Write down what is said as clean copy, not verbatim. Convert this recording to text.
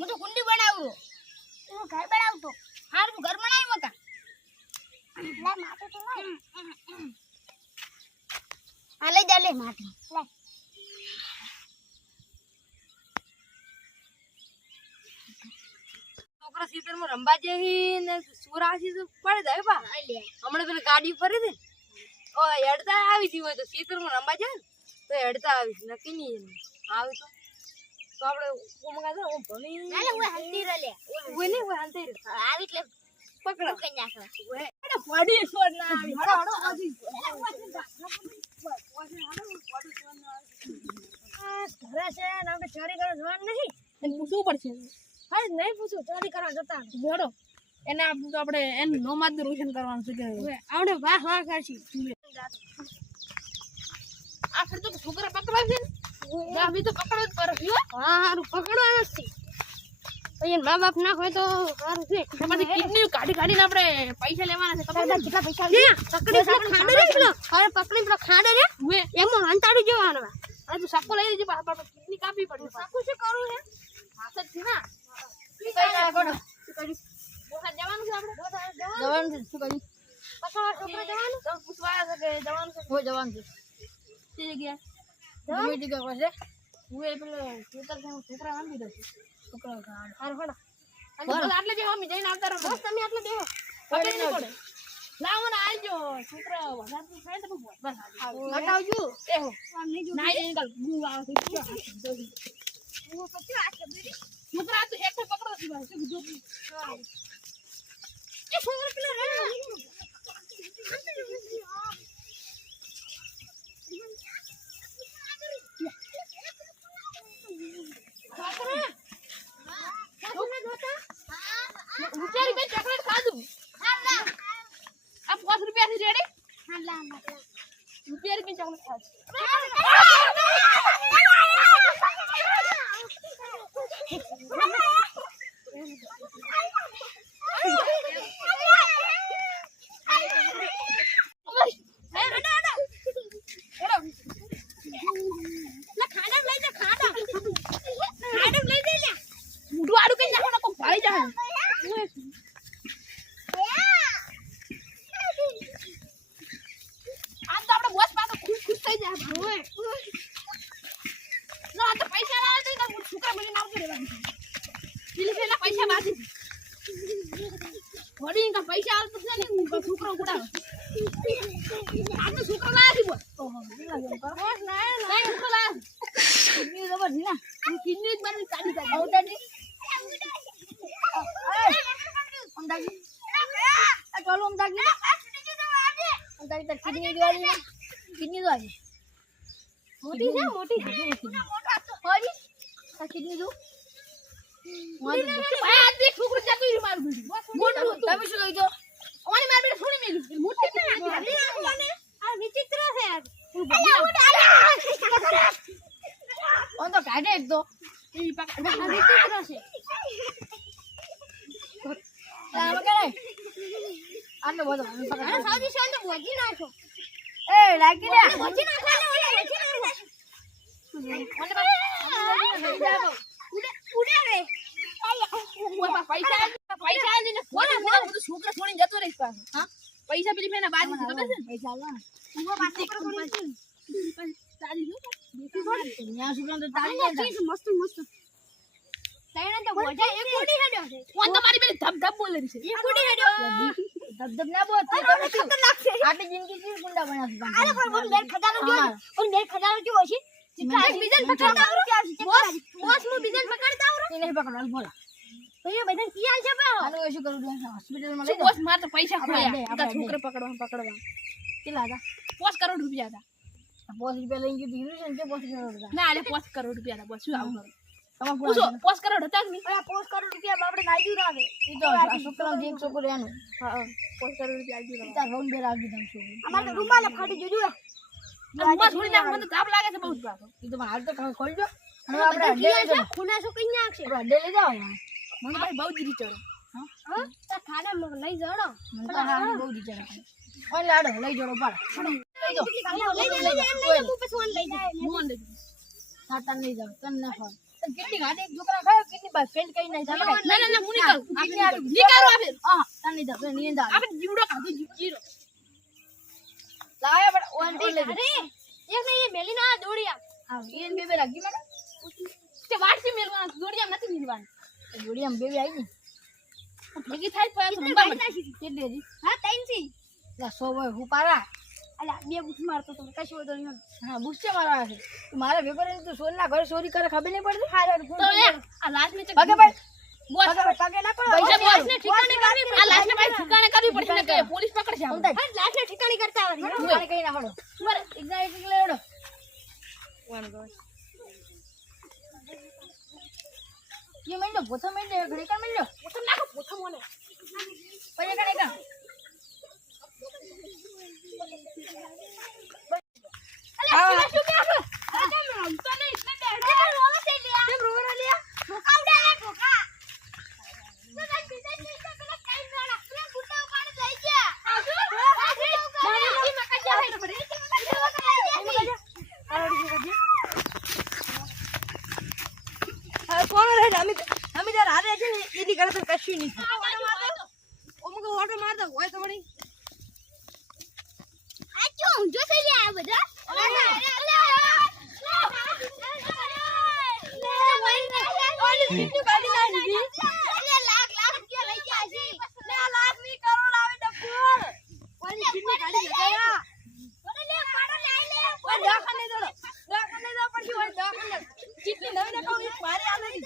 હું તો કુંડી બનાવું હું ઘર બનાવતો હાર હું ઘર બનાવ્યું હતા લે માટી તો લે આ લઈ જા લે માટી લે છોકરા સીતરમાં રંબા જેવી ને સુરાસી તો પડે જાય બા હમણાં પેલી ગાડી ફરી દે ઓ હેડતા આવી જી હોય તો સીતરમાં રંબા જાય તો હેડતા આવી નક્કી નહીં આવી તો આપણે ઉમગા તો ભણી ના લે ઓય હલ્દી રે લે ઓય નહીં ઓય હાલતે આવી એટલે પકડો કઈ નાખો ઓય અરે પડી છોડ ના આવી હડો હડો આજી આ ઘરે છે ને આપણે ચોરી કરવા જવાનું નહીં એને પૂછવું પડશે હા નહીં પૂછું ચોરી કરવા જતા જોડો એને આપણે એનું નોમાદ રોશન કરવાનું છે કે આવડે વાહ વાહ કરશી આ ફર તો છોકરા પકડવા છે ને આવી તો પકડો જ પર હા હારું પકડવાનું છે પછી મા બાપ ના હોય તો હારું છે એમાંથી કિડની કાઢીને આપણે પૈસા લેવાના છે ખબર કેટલા પૈસા લે પકડી ખાડે રે પેલો અરે પકડી પેલો ખાડે રે ઉએ એમાં હંતાડી જવાનું આ તો સાકો લઈ લેજે આપણે કિડની કાપી પડશે સાકુ શું કરું હે હાથ જ છે ના કઈ ના ગોડો શું કરી બોખા જવાનું છે આપણે જવાનું છે શું કરી પકડવા છોકરા જવાનું તો પૂછવા છે કે જવાનું છે હોય જવાનું છે તે જગ્યા જવાની જગ્યા પાસે ઉએ પેલો છોકરા આંબી દે છોકરા ગાડ હાર ફડા અને આટલે જે અમે જઈને આવતા રહો બસ તમે આટલે બેહો પકડી ન પડે લાવો ને આલજો છોકરા વધારે તો થાય તો બસ હટાવજો એહો ના એ ગલ ગુ આવે છે હું પછી આ છબડી છોકરા તો એક પકડો છે ભાઈ શું જો એ છોકરા પેલો રે ઉચારી બે ચોકલેટ ખાધું આ 5 રૂપિયા થી રેડી રૂપિયા ની ચોકલેટ ખાધું પૈસા આલ તો ને છોકરો ઉડાવ આ તો છોકરો લાવી બોલ ઓહો બસ ના છોકરો લાવ કિડની જબર છે ના કિડની જ બની કાઢી દે ઓટાડી અમદાજી આ ચાલો અમદાજી અમદાજી તો કિડની જોવાની કિડની જોવાની મોટી છે મોટી હોજી આ કિડની જો આ દેખ છોકરો જાતો ઈ મારું મોટું તમે શું લઈ જો ઓની માર બેટા છોડી મેલી મોટી છે આ વિચિત્ર છે યાર ઓન તો કાઢે એક તો ઈ પકડ આ વિચિત્ર છે આ વગરે આનો બોલો અરે સાજી છે તો બોજી નાખો એ લાગી લે બોજી નાખો ઉડે રે પૈસા આલીને છોકરા છોડીને જતો રહીશ પાછો હા પૈસા પેલી મેના બાજી ખબર છે પૈસા આલવા ઉભો પાછો તારી જો ન્યા છોકરા તો તારી મસ્ત મસ્ત તૈણે તો બોજા એક કોડી હેડ્યો છે કોણ તમારી પેલી ધબ ધબ બોલે છે એક કોડી હેડ્યો ધબ ધબ ના બોલ તમે ખતરનાક છે આટલી જિંદગી થી ગુંડા બનાવશે અરે પણ ઓન બેર ખજાનો જો ઓન બેર ખજાનો જો છે બીજન પકડતા આવરો બોસ હું બીજન પકડતા આવરો એને પકડવા બોલા તો એ બધા કિયા છે બા આનો શું કરું હોસ્પિટલ માં લઈ બોસ માર તો પૈસા ખોયા આ છોકરા પકડવા કેટલા હતા 5 કરોડ રૂપિયા હતા 5 રૂપિયા લઈ ગયું દીધું છે ને 5 કરોડ હતા ના આલે 5 કરોડ રૂપિયા હતા બોસ શું આવું કરું તમે પૂછો 5 કરોડ હતા કે નહીં 5 કરોડ રૂપિયા આપણે નાઈ રાવે એ તો આ છોકરા જે છોકરો એનું હા 5 કરોડ રૂપિયા આવી રાવે તાર રોન બે રાખી દઉં છું અમાર તો રૂમાલ ફાટી જોજો રૂમાલ છોડી નાખ મને તાપ લાગે છે બહુ જ પાછો ઈ તો હાલ તો ખોલજો હવે આપણે અડે ખૂના શું કઈ નાખશે આપણે અડે લઈ જાવ મને ભાઈ બહુ જીરી ચડો હા તા ખાડા લઈ જડો મને તો હા બહુ જીરી ચડો ઓય લાડો લઈ જડો પાડ લઈ જો લઈ જો હું પછી ઓન લઈ જાય મોન લઈ સાતા લઈ જાવ તન ના ફોન કેટલી ગાડી એક છોકરા ખાયો કેટલી બાર ફેલ કઈ નહીં ચાલે ના ના ના હું નીકળ નીકાળો આપે હા તને નહીં દે નીંદ આવે આપે જીવડો કાઢો જીરો લાયા પણ ઓન લઈ લે અરે એક નહીં મેલી ના દોડિયા હા એન બેબે લાગી મને તે વાટથી મેલવાના દોડિયા નથી મેલવાના દોડિયા બેબે આવી ભેગી થાય તો કેટલી હજી હા તૈનસી લા 100 હોય હું પારા અલ્યા બે બુઠ મારતો તો કશું વધો નહીં હા બુસ્સે મારવા છે તું મારા ભેગો રહીને તું સોનના ઘર ચોરી કરે ખબર નહીં પડતી હારે તો આ લાશ ને પગે ભાઈ બોસ પગે ના પડો પૈસા બોસ ને ઠીકાણે કરવી આ લાશ ને ભાઈ ઠીકાણે કરવી પડશે ને કે પોલીસ પકડશે આમ હા લાશ ને ઠીકાણી કરતા આવડી ઠીકાણે કઈ ના હડો મારે એક્ઝામ એક લેડો વન ગો ये मिनट पोथा मिनट घड़ी का मिनट पोथा नाखो पोथा मोने पहिले का का અલ્યા શું કે આખો તમે રમતો નહીં એટલે બેઠો રોલો થઈ લ્યા કેમ રોલો લ્યા ઠોકા ઉડાડે ઠોકા તો ના બીજા ચીજ પેલા કાઈ ના આપણે ગુટા ઉપાડ લઈ ગયા મારી મકા જા હે બડી કોણ રહે અમે તાર હારે છે ને એની કરે તો કશું નહીં ઓમકો ઓટો મારતો હોય તો વળી આ ચો ઊંજો થઈ લ્યા આ બધા મારે આ નહીં